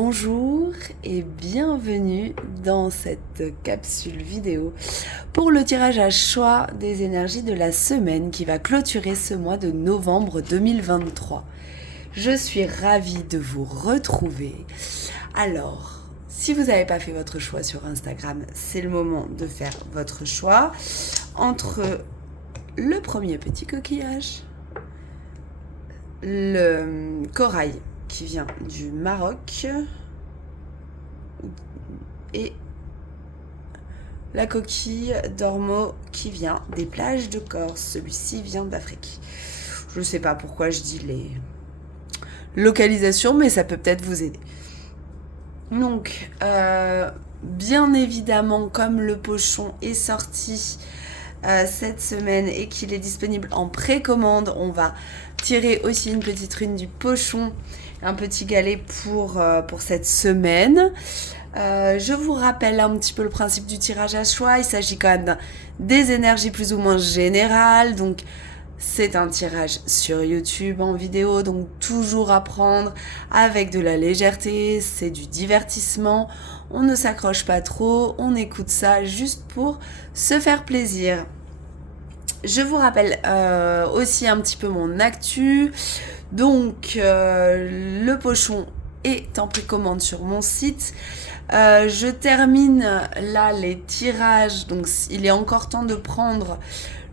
Bonjour et bienvenue dans cette capsule vidéo pour le tirage à choix des énergies de la semaine qui va clôturer ce mois de novembre 2023. Je suis ravie de vous retrouver. Alors, si vous n'avez pas fait votre choix sur Instagram, c'est le moment de faire votre choix entre le premier petit coquillage, le corail qui vient du Maroc et la coquille d'ormeau qui vient des plages de Corse. Celui-ci vient d'Afrique. Je ne sais pas pourquoi je dis les localisations, mais ça peut peut-être vous aider. Donc, bien évidemment, comme le pochon est sorti cette semaine et qu'il est disponible en précommande, on va tirer aussi une petite rune du pochon, un petit galet pour cette semaine. Je vous rappelle un petit peu le principe du tirage à choix. Il s'agit quand même des énergies plus ou moins générales. Donc, c'est un tirage sur YouTube en vidéo. Donc, toujours à prendre avec de la légèreté. C'est du divertissement. On ne s'accroche pas trop. On écoute ça juste pour se faire plaisir. Je vous rappelle aussi un petit peu mon actu. Donc, le pochon est en précommande sur mon site. Je termine là les tirages. Donc, il est encore temps de prendre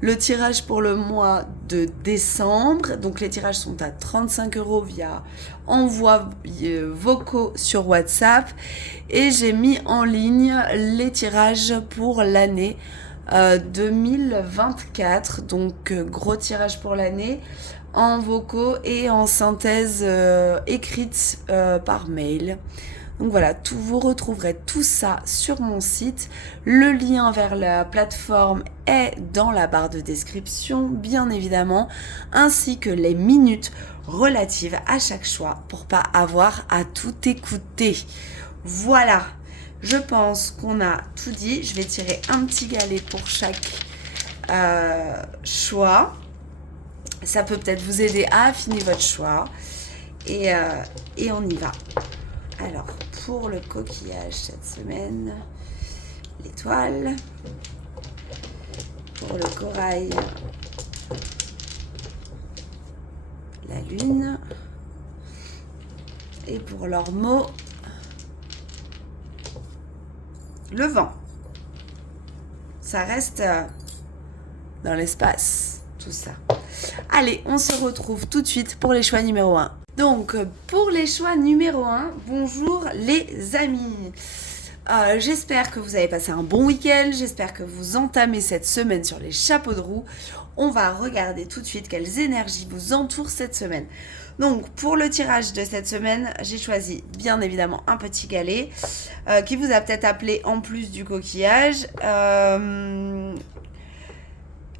le tirage pour le mois de décembre. Donc, les tirages sont à 35 € via envoi vocaux sur WhatsApp. Et j'ai mis en ligne les tirages pour l'année 2024, donc gros tirage pour l'année en vocaux et en synthèse écrite par mail. Donc voilà, vous retrouverez tout ça sur mon site. Le lien vers la plateforme est dans la barre de description, bien évidemment, ainsi que les minutes relatives à chaque choix pour pas avoir à tout écouter. Voilà. Je pense qu'on a tout dit. Je vais tirer un petit galet pour chaque choix. Ça peut peut-être vous aider à affiner votre choix. Et on y va. Alors, pour le coquillage cette semaine, l'étoile. Pour le corail, la lune. Et pour l'ormeau, le vent. Ça reste dans l'espace, tout ça. Allez, on se retrouve tout de suite pour les choix numéro 1. Donc, pour les choix numéro 1, bonjour les amis. J'espère que vous avez passé un bon week-end. J'espère que vous entamez cette semaine sur les chapeaux de roue. On va regarder tout de suite quelles énergies vous entourent cette semaine. Donc, pour le tirage de cette semaine, j'ai choisi bien évidemment un petit galet qui vous a peut-être appelé en plus du coquillage.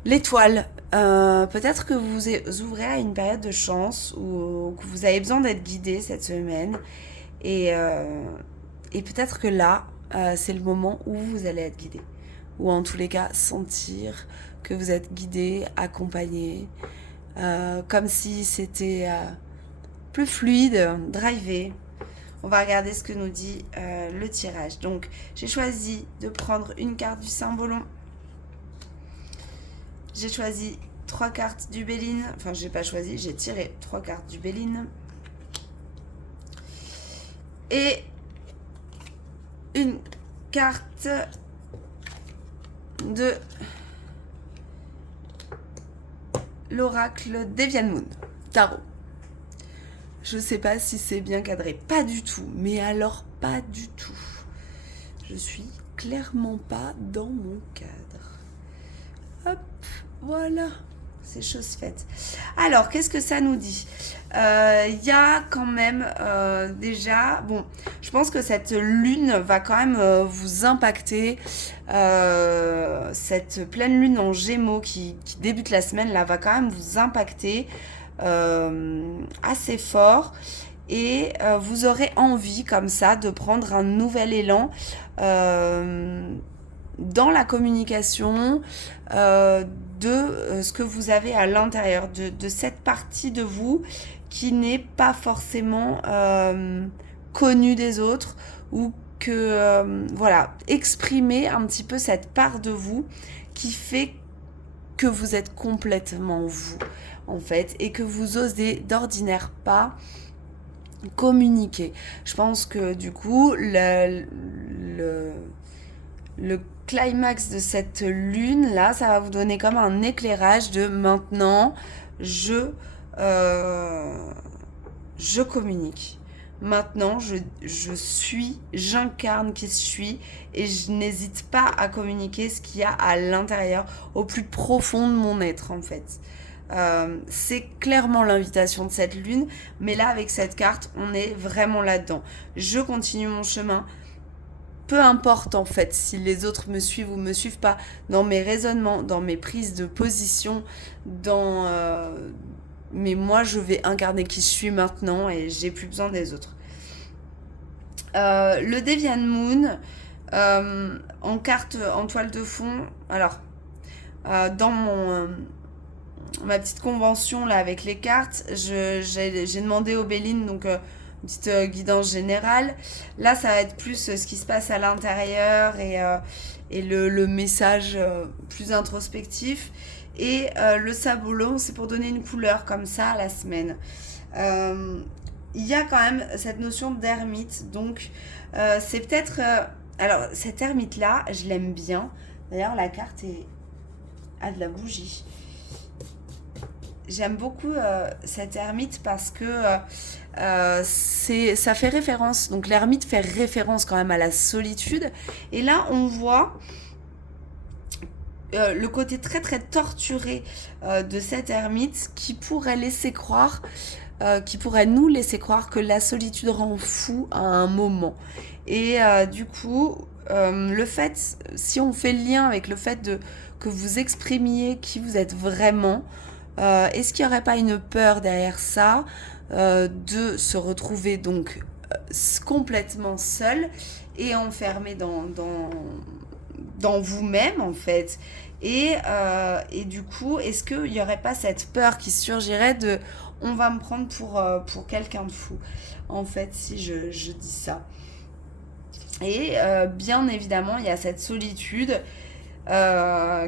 L'étoile. Peut-être que vous ouvrez à une période de chance ou que vous avez besoin d'être guidé cette semaine. Et peut-être que là, c'est le moment où vous allez être guidé. Ou en tous les cas, sentir que vous êtes guidé, accompagné. Comme si c'était plus fluide, drivé. On va regarder ce que nous dit le tirage. Donc, j'ai choisi de prendre une carte du Saint-Bolon. J'ai choisi 3 cartes du Béline. Enfin, j'ai pas choisi, j'ai tiré 3 cartes du Béline. Et une carte de l'oracle d'Evian Moon, tarot. Je sais pas si c'est bien cadré. Pas du tout. Mais alors, pas du tout. Je suis clairement pas dans mon cadre. Hop, voilà. C'est chose faite. Alors, qu'est-ce que ça nous dit ? Y a quand même déjà... Bon, je pense que cette lune va quand même vous impacter. Cette pleine lune en Gémeaux qui débute la semaine, là, va quand même vous impacter assez fort. Et vous aurez envie, comme ça, de prendre un nouvel élan dans la communication de ce que vous avez à l'intérieur, de cette partie de vous qui n'est pas forcément connu des autres ou que, voilà, exprimez un petit peu cette part de vous qui fait que vous êtes complètement vous, en fait, et que vous osez d'ordinaire pas communiquer. Je pense que du coup, le climax de cette lune là, ça va vous donner comme un éclairage de maintenant, euh, je communique. Maintenant, j'incarne qui je suis et je n'hésite pas à communiquer ce qu'il y a à l'intérieur, au plus profond de mon être en fait. C'est clairement l'invitation de cette lune, mais là avec cette carte, on est vraiment là-dedans. Je continue mon chemin, peu importe en fait si les autres me suivent ou me suivent pas, dans mes raisonnements, dans mes prises de position, mais moi je vais incarner qui je suis maintenant et j'ai plus besoin des autres. Le Deviant Moon en carte en toile de fond, alors dans ma petite convention là avec les cartes, j'ai demandé aux Béline donc une petite guidance générale. Là ça va être plus ce qui se passe à l'intérieur et le message plus introspectif. Et le sabolon, c'est pour donner une couleur comme ça à la semaine. Il y a quand même cette notion d'ermite. Donc, c'est peut-être... alors, cet ermite-là, je l'aime bien. D'ailleurs, la carte a de la bougie. J'aime beaucoup cet ermite parce que ça fait référence. Donc, l'ermite fait référence quand même à la solitude. Et là, on voit... le côté très très torturé de cet ermite qui pourrait laisser croire, qui pourrait nous laisser croire que la solitude rend fou à un moment. Et du coup, le fait, si on fait le lien avec le fait que vous exprimiez qui vous êtes vraiment, est-ce qu'il n'y aurait pas une peur derrière ça de se retrouver donc complètement seul et enfermé dans vous-même en fait et du coup est-ce qu'il n'y aurait pas cette peur qui surgirait de on va me prendre pour quelqu'un de fou en fait si je dis ça et bien évidemment il y a cette solitude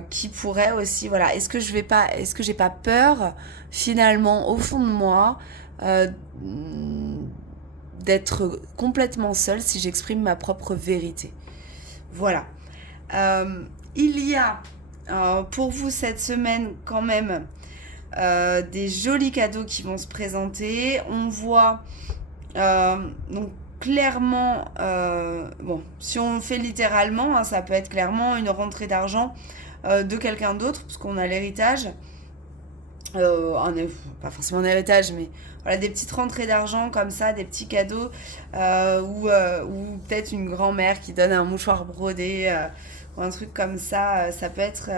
qui pourrait aussi voilà est-ce que j'ai pas peur finalement au fond de moi d'être complètement seule si j'exprime ma propre vérité voilà. Il y a pour vous cette semaine quand même des jolis cadeaux qui vont se présenter. On voit donc clairement, bon, si on fait littéralement, hein, ça peut être clairement une rentrée d'argent de quelqu'un d'autre, parce qu'on a l'héritage. Pas forcément un héritage, mais voilà, des petites rentrées d'argent comme ça, des petits cadeaux, ou peut-être une grand-mère qui donne un mouchoir brodé, ou un truc comme ça, ça peut être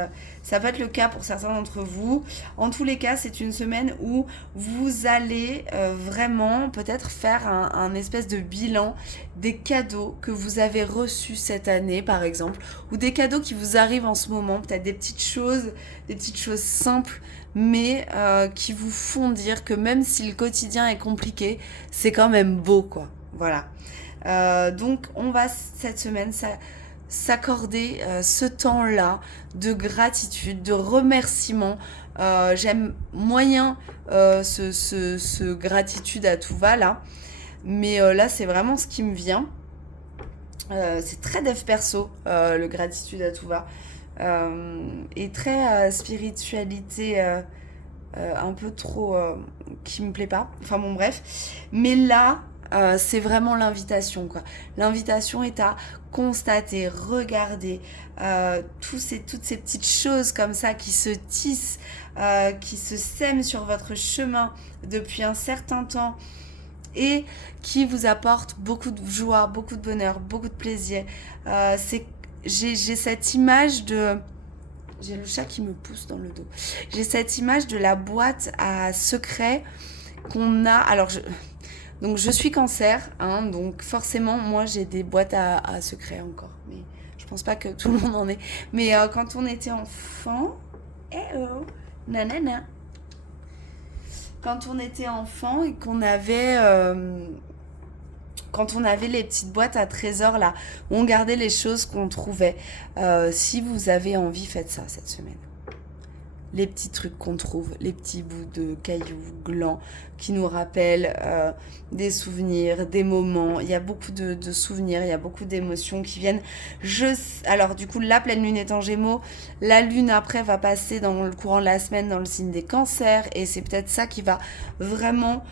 le cas pour certains d'entre vous. En tous les cas, c'est une semaine où vous allez vraiment peut-être faire un espèce de bilan des cadeaux que vous avez reçus cette année, par exemple, ou des cadeaux qui vous arrivent en ce moment, peut-être des petites choses simples, mais qui vous font dire que même si le quotidien est compliqué, c'est quand même beau, quoi. Voilà. Donc, on va cette semaine s'accorder ce temps-là de gratitude, de remerciement. J'aime moyen ce gratitude à tout va, là. Mais là, c'est vraiment ce qui me vient. C'est très dev perso, le gratitude à tout va. Et très spiritualité un peu trop qui me plaît pas. Enfin bon bref. Mais là, c'est vraiment l'invitation quoi. L'invitation est à constater, regarder toutes ces petites choses comme ça qui se tissent, qui se sèment sur votre chemin depuis un certain temps et qui vous apportent beaucoup de joie, beaucoup de bonheur, beaucoup de plaisir. J'ai cette image de... J'ai le chat qui me pousse dans le dos. J'ai cette image de la boîte à secrets qu'on a... Alors, donc je suis cancer, hein, donc forcément, moi, j'ai des boîtes à secrets encore. Mais je pense pas que tout le monde en ait. Mais quand on était enfant... nanana. Quand on était enfant et qu'on avait... quand on avait les petites boîtes à trésors là, où on gardait les choses qu'on trouvait. Si vous avez envie, faites ça cette semaine. Les petits trucs qu'on trouve, les petits bouts de cailloux, glands, qui nous rappellent des souvenirs, des moments. Il y a beaucoup de souvenirs, il y a beaucoup d'émotions qui viennent. Alors du coup, la pleine lune est en Gémeaux. La lune après va passer dans le courant de la semaine dans le signe des Cancers. Et c'est peut-être ça qui va vraiment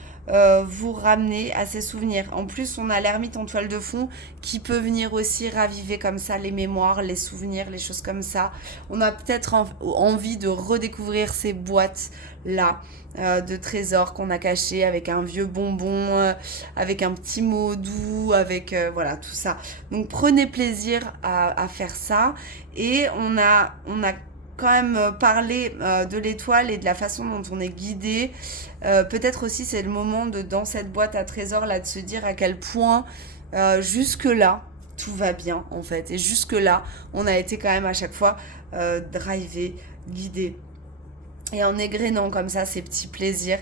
vous ramener à ces souvenirs. En plus, on a l'ermite en toile de fond qui peut venir aussi raviver comme ça les mémoires, les souvenirs, les choses comme ça. On a peut-être envie de redécouvrir ces boîtes-là de trésors qu'on a cachés avec un vieux bonbon, avec un petit mot doux, avec voilà tout ça. Donc prenez plaisir à faire ça. Et on a quand même parlé de l'étoile et de la façon dont on est guidé. Peut-être aussi c'est le moment dans cette boîte à trésors là de se dire à quel point jusque-là tout va bien en fait. Et jusque-là on a été quand même à chaque fois drivé, guidé. Et en égrénant comme ça ces petits plaisirs,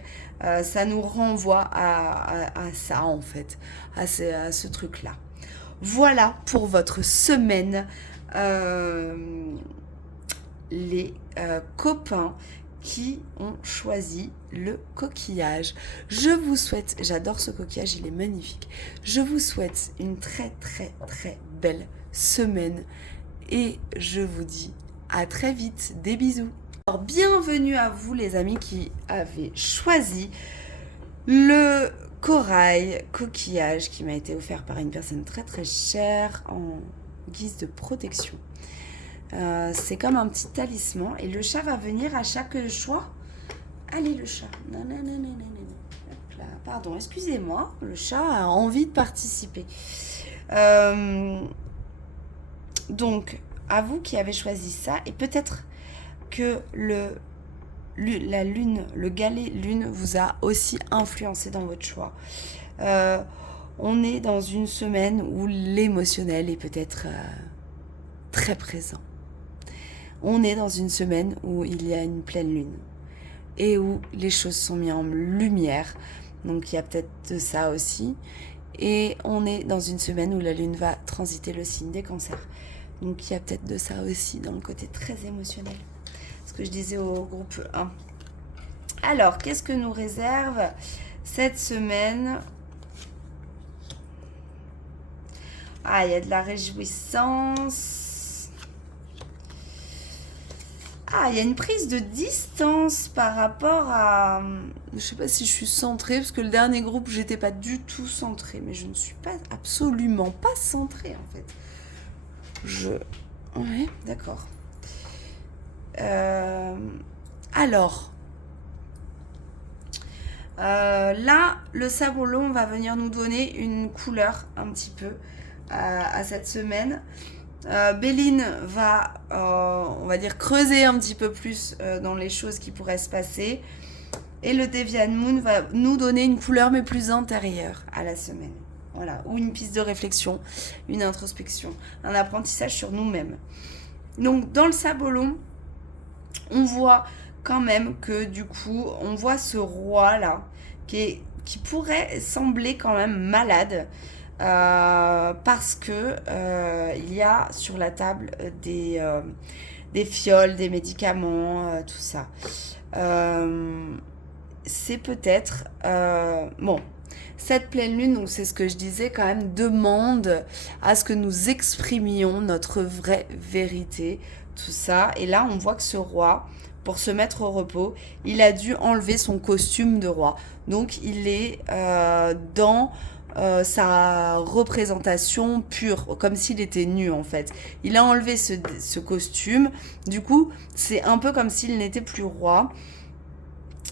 ça nous renvoie à ça en fait, à ce truc-là. Voilà pour votre semaine. Les copains qui ont choisi le coquillage. Je vous souhaite, j'adore ce coquillage, il est magnifique. Je vous souhaite une très très très belle semaine et je vous dis à très vite. Des bisous. Alors, bienvenue à vous les amis qui avez choisi le corail coquillage qui m'a été offert par une personne très très chère en guise de protection. C'est comme un petit talisman et le chat va venir à chaque choix. Allez le chat. Hop là. Pardon, excusez-moi, le chat a envie de participer. Donc, à vous qui avez choisi ça, et peut-être que la lune, le galet lune vous a aussi influencé dans votre choix. On est dans une semaine où l'émotionnel est peut-être très présent. On est dans une semaine où il y a une pleine lune et où les choses sont mises en lumière. Donc il y a peut-être de ça aussi. Et on est dans une semaine où la lune va transiter le signe des Cancers. Donc il y a peut-être de ça aussi dans le côté très émotionnel. Ce que je disais au groupe 1. Alors, qu'est-ce que nous réserve cette semaine ? Ah, il y a de la réjouissance. Ah, il y a une prise de distance par rapport à... Je sais pas si je suis centrée, parce que le dernier groupe, j'étais pas du tout centrée. Mais je ne suis pas, absolument pas centrée, en fait. Ouais, d'accord. Alors... là, le saboulon va venir nous donner une couleur un petit peu à cette semaine. Béline va, on va dire, creuser un petit peu plus dans les choses qui pourraient se passer. Et le Deviant Moon va nous donner une couleur mais plus intérieure à la semaine. Voilà, ou une piste de réflexion, une introspection, un apprentissage sur nous-mêmes. Donc, dans le saboulon, on voit quand même que du coup, on voit ce roi-là qui pourrait sembler quand même malade parce que il y a sur la table des fioles, des médicaments, tout ça. C'est peut-être... bon, cette pleine lune, donc c'est ce que je disais quand même, demande à ce que nous exprimions notre vraie vérité, tout ça. Et là, on voit que ce roi, pour se mettre au repos, il a dû enlever son costume de roi. Donc, il est dans sa représentation pure, comme s'il était nu en fait. Il a enlevé ce costume. Du coup, c'est un peu comme s'il n'était plus roi.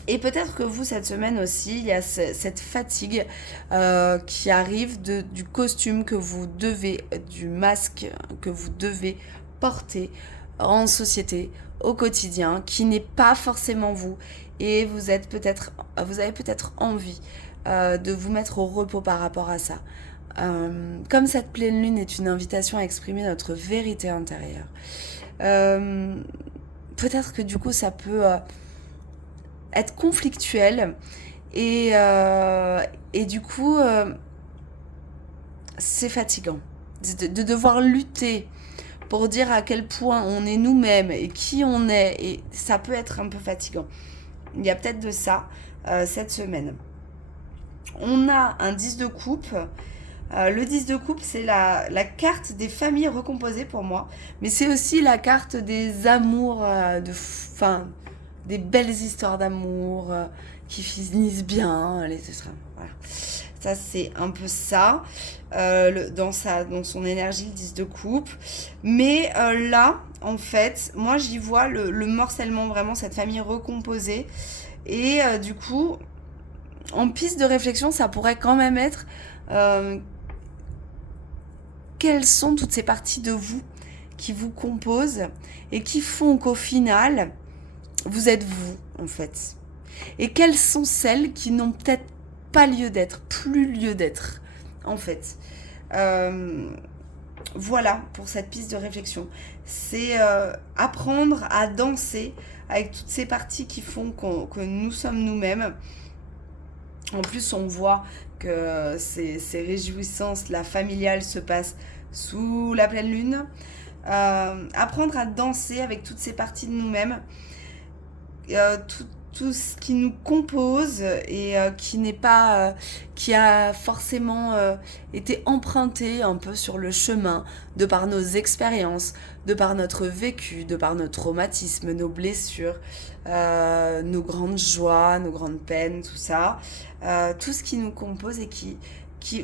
Et peut-être que vous, cette semaine aussi, il y a cette fatigue qui arrive du costume que vous devez, du masque que vous devez porter en société, au quotidien, qui n'est pas forcément vous. Et vous avez peut-être envie de vous mettre au repos par rapport à ça. Comme cette pleine lune est une invitation à exprimer notre vérité intérieure, peut-être que du coup, ça peut... être conflictuel et du coup c'est fatigant. De devoir lutter pour dire à quel point on est nous-mêmes et qui on est, et ça peut être un peu fatigant. Il y a peut-être de ça cette semaine. On a un 10 de coupe. Le 10 de coupe, c'est la carte des familles recomposées pour moi, mais c'est aussi la carte des amours, des belles histoires d'amour qui finissent bien. Voilà. Ça, c'est un peu ça, dans son énergie, le 10 de coupe. Mais là, en fait, moi, j'y vois le morcellement, vraiment, cette famille recomposée. Et du coup, en piste de réflexion, ça pourrait quand même être quelles sont toutes ces parties de vous qui vous composent et qui font qu'au final, vous êtes vous, en fait. Et quelles sont celles qui n'ont peut-être pas lieu d'être, plus lieu d'être, en fait. Voilà pour cette piste de réflexion. C'est apprendre à danser avec toutes ces parties qui font que nous sommes nous-mêmes. En plus, on voit que ces réjouissances, la familiale, se passent sous la pleine lune. Apprendre à danser avec toutes ces parties de nous-mêmes. Tout ce qui nous compose et qui n'est pas qui a forcément été emprunté un peu sur le chemin de par nos expériences, de par notre vécu, de par nos traumatismes, nos blessures, nos grandes joies, nos grandes peines, tout ça, tout ce qui nous compose et qui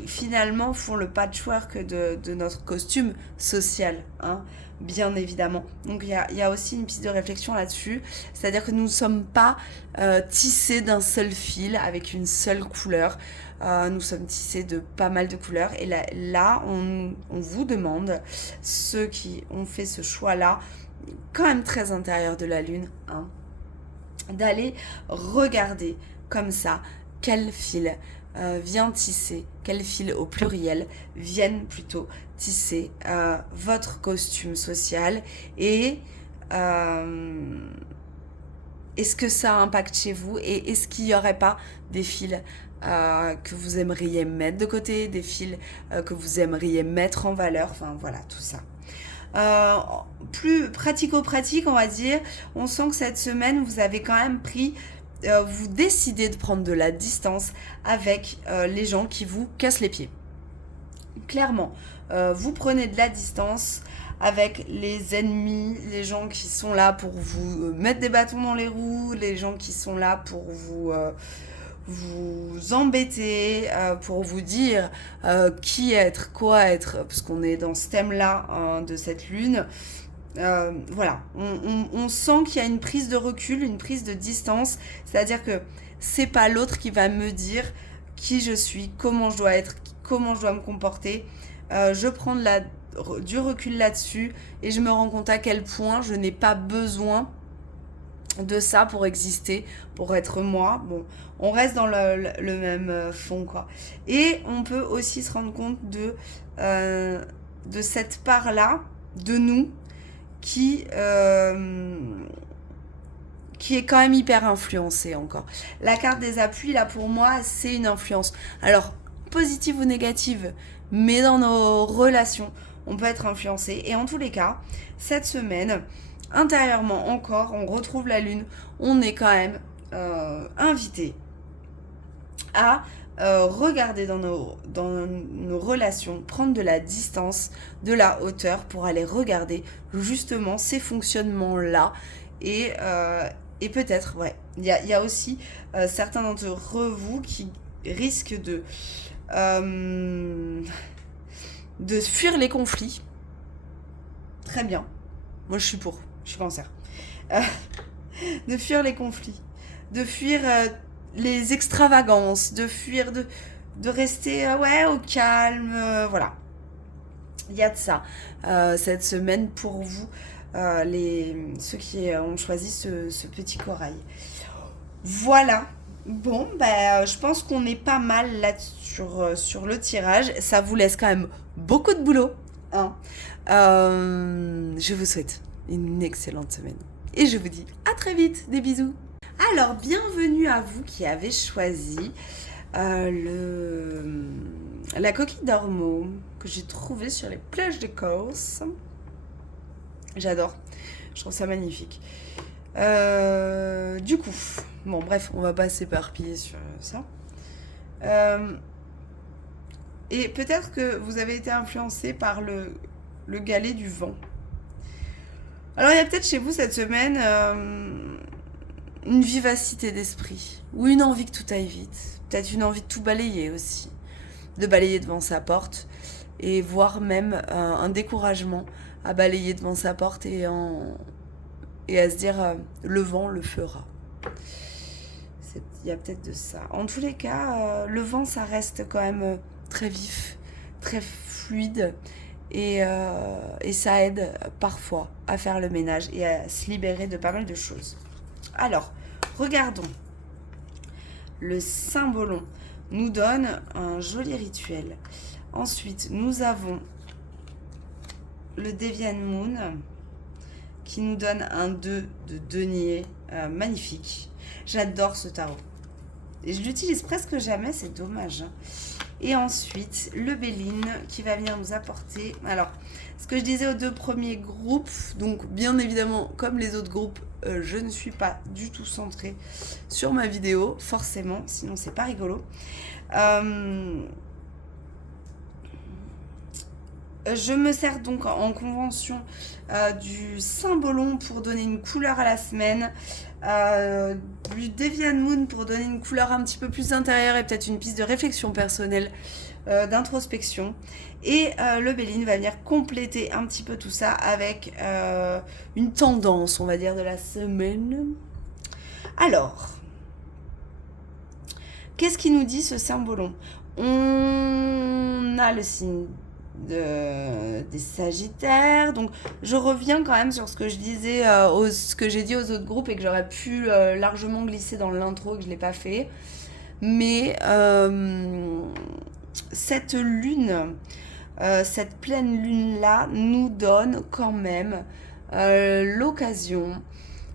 finalement font le patchwork de notre costume social, hein, bien évidemment. Donc il y a aussi une piste de réflexion là-dessus, c'est-à-dire que nous ne sommes pas tissés d'un seul fil avec une seule couleur, nous sommes tissés de pas mal de couleurs, et là on vous demande, ceux qui ont fait ce choix-là, quand même très intérieur de la lune, hein, d'aller regarder comme ça quel fil vient tisser, quel fil au pluriel viennent plutôt tisser votre costume social, et est-ce que ça impacte chez vous, et est-ce qu'il n'y aurait pas des fils que vous aimeriez mettre de côté, des fils que vous aimeriez mettre en valeur, enfin voilà, tout ça. Plus pratico-pratique, on va dire, on sent que cette semaine vous avez quand même pris, vous décidez de prendre de la distance avec les gens qui vous cassent les pieds. Clairement, vous prenez de la distance avec les ennemis, les gens qui sont là pour vous mettre des bâtons dans les roues, les gens qui sont là pour vous embêter, pour vous dire qui être, quoi être, parce qu'on est dans ce thème-là, hein, de cette lune. Voilà, on sent qu'il y a une prise de recul, une prise de distance, c'est-à-dire que c'est pas l'autre qui va me dire qui je suis, comment je dois être, comment je dois me comporter. Je prends du recul là-dessus et je me rends compte à quel point je n'ai pas besoin de ça pour exister, pour être moi. Bon, on reste dans le même fond, quoi. Et on peut aussi se rendre compte de cette part-là de nous qui est quand même hyper influencée encore. La carte des appuis, là, pour moi, c'est une influence. Alors, positive ou négative, mais dans nos relations, on peut être influencé. Et en tous les cas, cette semaine, intérieurement encore, on retrouve la lune. On est quand même invité à regarder dans nos relations, prendre de la distance, de la hauteur pour aller regarder justement ces fonctionnements-là. Et peut-être, ouais, il y a aussi certains d'entre vous qui risquent de fuir les conflits. Très bien. Moi, je suis cancer. De fuir les conflits, de fuir les extravagances, de fuir, de rester au calme, voilà. Il y a de ça cette semaine pour vous, ceux qui ont choisi ce petit corail. Voilà. Bon, je pense qu'on est pas mal là sur le tirage. Ça vous laisse quand même beaucoup de boulot, hein. Je vous souhaite une excellente semaine. Et je vous dis à très vite. Des bisous. Alors, bienvenue à vous qui avez choisi le la coquille d'ormeau que j'ai trouvée sur les plages de Corse. J'adore. Je trouve ça magnifique. Du coup, bon bref, on va pas s'éparpiller sur ça. Et peut-être que vous avez été influencé par le galet du vent. Alors il y a peut-être chez vous cette semaine une vivacité d'esprit ou une envie que tout aille vite. Peut-être une envie de tout balayer aussi. De balayer devant sa porte et voire même un découragement à balayer devant sa porte et à se dire le vent le fera. Il y a peut-être de ça. En tous les cas, le vent, ça reste quand même très vif, très fluide et ça aide parfois à faire le ménage et à se libérer de pas mal de choses. Alors, regardons. Le Cymbolon nous donne un joli rituel. Ensuite, nous avons le Deviant Moon qui nous donne un 2 de denier magnifique. J'adore ce tarot. Et je l'utilise presque jamais, c'est dommage. Et ensuite, le Béline qui va venir nous apporter... Alors, ce que je disais aux 2 premiers groupes, donc bien évidemment, comme les autres groupes, je ne suis pas du tout centrée sur ma vidéo, forcément, sinon c'est pas rigolo. Je me sers donc en convention du Cymbolon pour donner une couleur à la semaine, du Deviant Moon pour donner une couleur un petit peu plus intérieure et peut-être une piste de réflexion personnelle, d'introspection. Et le Béline va venir compléter un petit peu tout ça avec une tendance, on va dire, de la semaine. Alors, qu'est-ce qui nous dit ce Cymbolon? On a le signe des Sagittaires. Donc je reviens quand même sur ce que je disais, ce que j'ai dit aux autres groupes et que j'aurais pu largement glisser dans l'intro et que je ne l'ai pas fait. Mais cette lune, cette pleine lune-là nous donne quand même l'occasion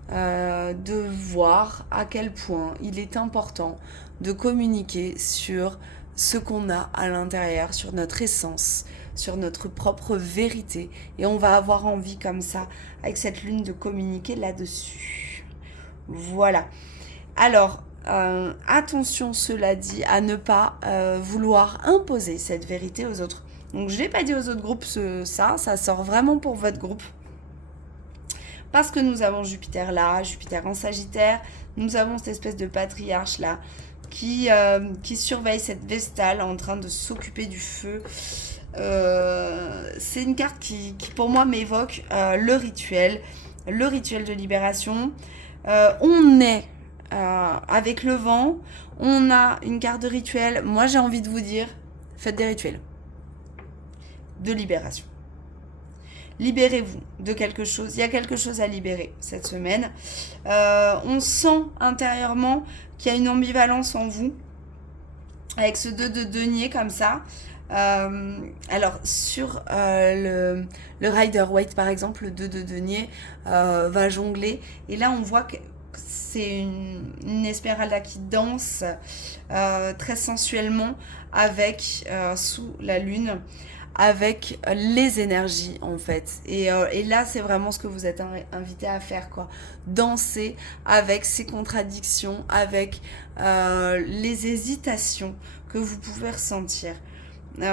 de voir à quel point il est important de communiquer sur ce qu'on a à l'intérieur, sur notre essence, sur notre propre vérité. Et on va avoir envie comme ça, avec cette lune, de communiquer là-dessus. Voilà. Alors, attention, cela dit, à ne pas vouloir imposer cette vérité aux autres. Donc, je n'ai pas dit aux autres groupes ça sort vraiment pour votre groupe. Parce que nous avons Jupiter là, Jupiter en Sagittaire, nous avons cette espèce de patriarche là, qui surveille cette Vestale en train de s'occuper du feu. C'est une carte qui pour moi m'évoque le rituel de libération. On est avec le vent, on a une carte de rituel. Moi j'ai envie de vous dire, faites des rituels de libération. Libérez-vous de quelque chose. Il y a quelque chose à libérer cette semaine. On sent intérieurement qu'il y a une ambivalence en vous avec ce 2 de denier comme ça. Alors sur le Rider-Waite par exemple, le 2 de denier va jongler et là on voit que c'est une Esmeralda qui danse très sensuellement avec sous la lune, avec les énergies en fait. Et là c'est vraiment ce que vous êtes invité à faire, quoi. Danser avec ces contradictions, avec les hésitations que vous pouvez ressentir. Il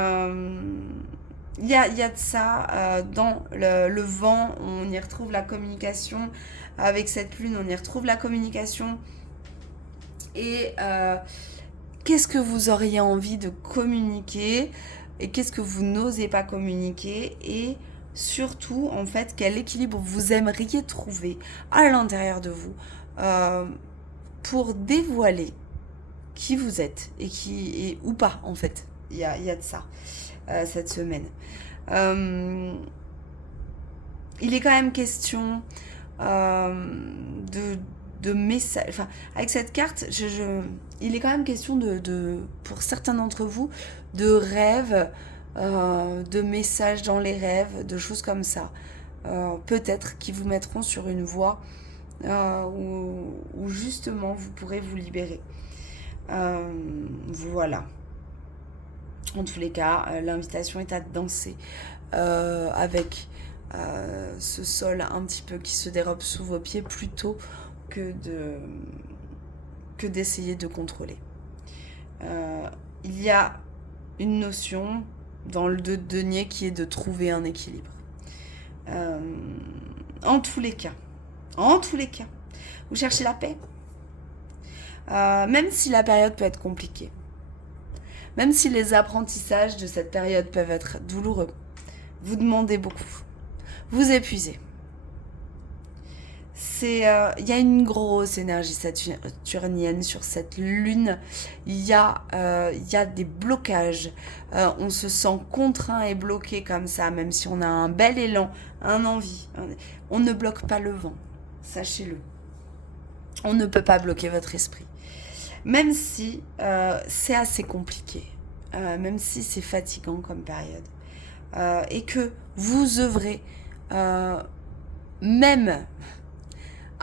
y a de ça dans le vent, on y retrouve la communication. Avec cette lune, on y retrouve la communication. Et qu'est-ce que vous auriez envie de communiquer et qu'est-ce que vous n'osez pas communiquer, et surtout en fait quel équilibre vous aimeriez trouver à l'intérieur de vous pour dévoiler qui vous êtes et ou pas en fait. Il y a de ça cette semaine. Il est quand même question de messages. Enfin, avec cette carte, il est quand même question pour certains d'entre vous, de rêves, de messages dans les rêves, de choses comme ça. Peut-être qui vous mettront sur une voie où justement vous pourrez vous libérer. Voilà. En tous les cas, l'invitation est à danser avec ce sol un petit peu qui se dérobe sous vos pieds plutôt que d'essayer de contrôler. Il y a une notion dans le denier qui est de trouver un équilibre. En tous les cas, vous cherchez la paix. Même si la période peut être compliquée, même si les apprentissages de cette période peuvent être douloureux, vous demandez beaucoup, vous épuisez. Il y a une grosse énergie saturnienne sur cette lune. Il y a des blocages. On se sent contraint et bloqué comme ça, même si on a un bel élan, un envie. On ne bloque pas le vent, sachez-le. On ne peut pas bloquer votre esprit. Même si c'est assez compliqué, même si c'est fatigant comme période, et que vous œuvrez même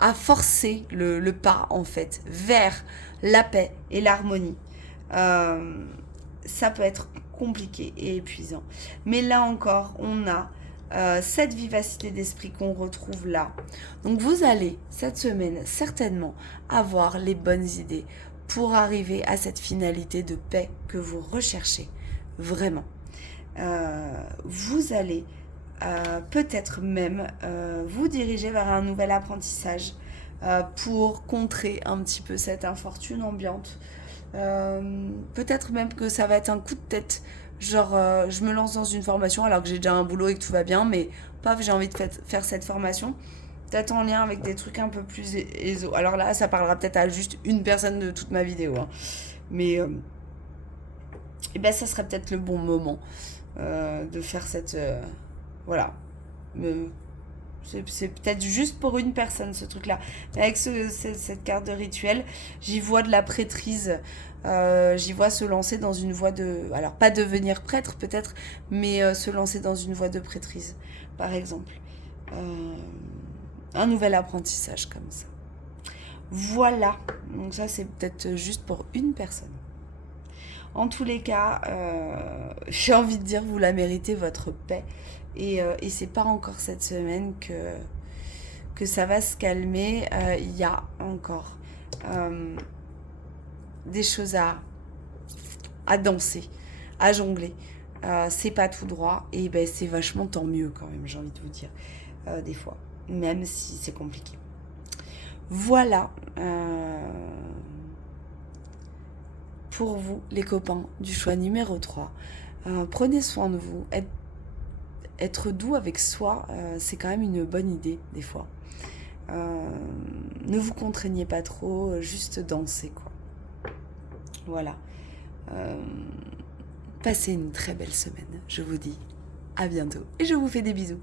à forcer le pas en fait vers la paix et l'harmonie. Ça peut être compliqué et épuisant. Mais là encore, on a cette vivacité d'esprit qu'on retrouve là. Donc vous allez cette semaine certainement avoir les bonnes idées pour arriver à cette finalité de paix que vous recherchez vraiment. Vous allez peut-être même vous diriger vers un nouvel apprentissage pour contrer un petit peu cette infortune ambiante. Peut-être même que ça va être un coup de tête, genre je me lance dans une formation alors que j'ai déjà un boulot et que tout va bien, mais paf, j'ai envie de faire cette formation, peut-être en lien avec des trucs un peu plus éso. Alors là, ça parlera peut-être à juste une personne de toute ma vidéo, hein. Mais et ben ça serait peut-être le bon moment de faire cette voilà. C'est peut-être juste pour une personne ce truc là. Avec cette carte de rituel, j'y vois de la prêtrise. J'y vois se lancer dans une voie de... Alors pas devenir prêtre peut-être, mais se lancer dans une voie de prêtrise par exemple. Un nouvel apprentissage comme ça. Voilà. Donc ça c'est peut-être juste pour une personne. En tous les cas, j'ai envie de dire, vous la méritez, votre paix. Et c'est pas encore cette semaine que ça va se calmer. Il y a encore des choses à danser, à jongler. C'est pas tout droit. Et ben, c'est vachement tant mieux quand même, j'ai envie de vous dire, des fois. Même si c'est compliqué. Voilà. Pour vous, les copains du choix numéro 3. Prenez soin de vous. Être doux avec soi, c'est quand même une bonne idée, des fois. Ne vous contraignez pas trop, juste dansez, quoi. Voilà. Passez une très belle semaine. Je vous dis à bientôt et je vous fais des bisous.